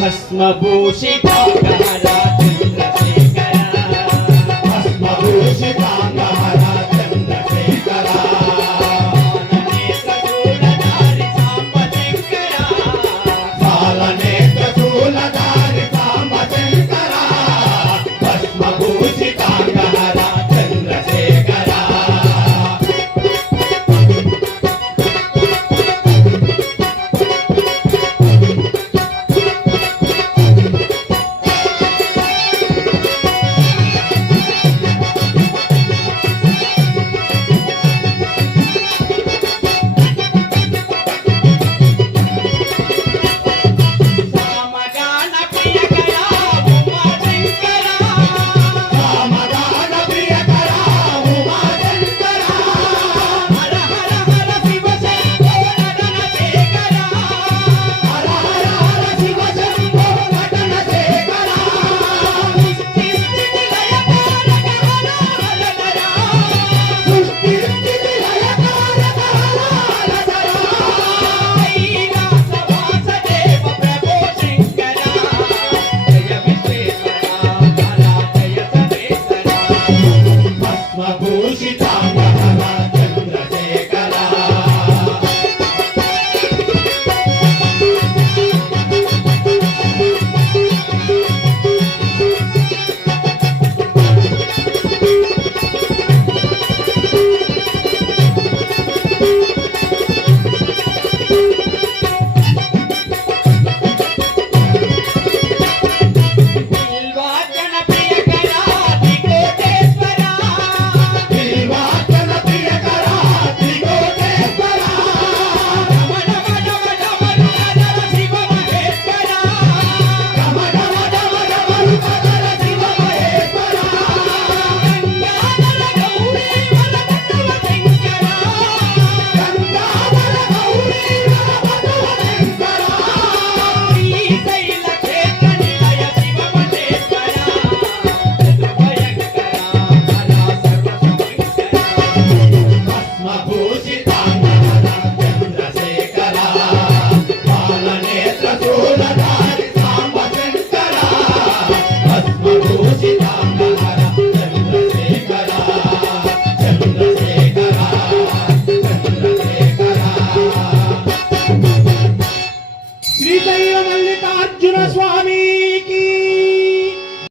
భస్మభూషితాకారా Jinaswami.